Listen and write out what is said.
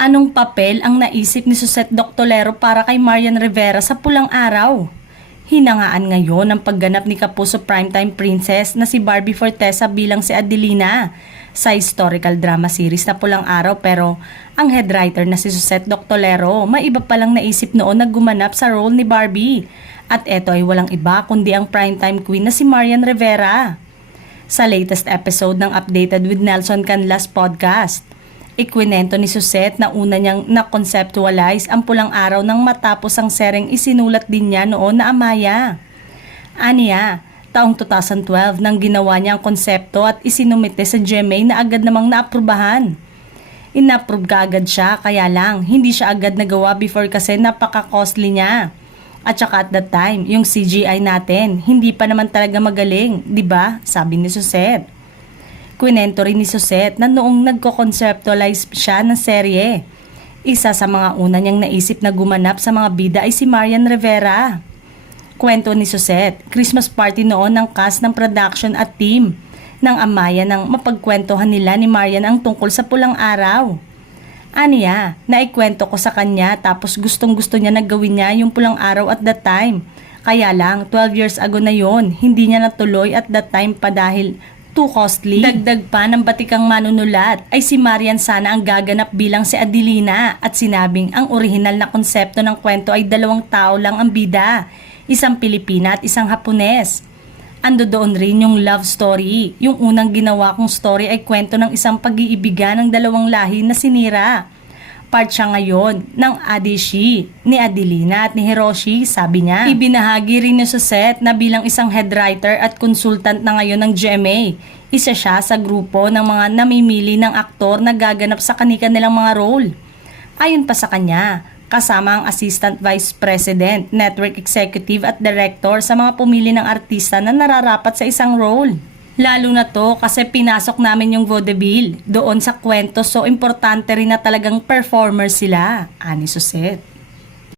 Anong papel ang naisip ni Susette Doctolero para kay Marian Rivera sa Pulang Araw? Hinangaan ngayon ang pagganap ni Kapuso primetime princess na si Barbie Fortesa bilang si Adelina sa historical drama series na Pulang Araw, pero ang head writer na si Susette Doctolero may iba palang naisip noon na gumanap sa role ni Barbie. At eto ay walang iba kundi ang primetime queen na si Marian Rivera. Sa latest episode ng Updated with Nelson Canlas podcast, ikwinento ni Susette na una niyang na-conceptualize ang Pulang Araw nang matapos ang sereng isinulat din niya noon na Amaya. Aniya, taong 2012 nang ginawa niya ang konsepto at isinumite sa GMA na agad namang naaprubahan. Inapprove kaagad siya, kaya lang hindi siya agad nagawa before kasi napaka-costly niya. At saka at that time, yung CGI natin, hindi pa naman talaga magaling, di ba? Sabi ni Susette. Kwinento rin ni Susette na noong nagko-conceptualize siya ng serye, isa sa mga una niyang naisip na gumanap sa mga bida ay si Marian Rivera. Kwento ni Susette, Christmas party noon ng cast ng production at team ng Amaya nang mapagkwentuhan nila ni Marian ang tungkol sa Pulang Araw. Aniya, naikwento ko sa kanya tapos gustong-gusto niya na gawin niya yung Pulang Araw at that time. Kaya lang, 12 years ago na yon, hindi niya natuloy at that time pa dahil too costly. Dagdag pa ng batikang manunulat ay si Marian sana ang gaganap bilang si Adelina at sinabing ang orihinal na konsepto ng kwento ay 2 tao lang ang bida, isang Pilipina at isang Hapones. Ando doon rin yung love story. Yung unang ginawa kong story ay kwento ng isang pag-iibigan ng 2 lahi na sinira. Part siya ngayon ng Adishi, ni Adelina at ni Hiroshi, sabi niya. Ibinahagi rin ni Susette na bilang isang head writer at consultant na ngayon ng GMA. Isa siya sa grupo ng mga namimili ng aktor na gaganap sa kanilang mga role. Ayon pa sa kanya, kasama ang Assistant Vice President, Network Executive at Director sa mga pumili ng artista na nararapat sa isang role. Lalo na to kasi pinasok namin yung vaudeville doon sa kwento, so importante rin na talagang performer sila, ani Susette.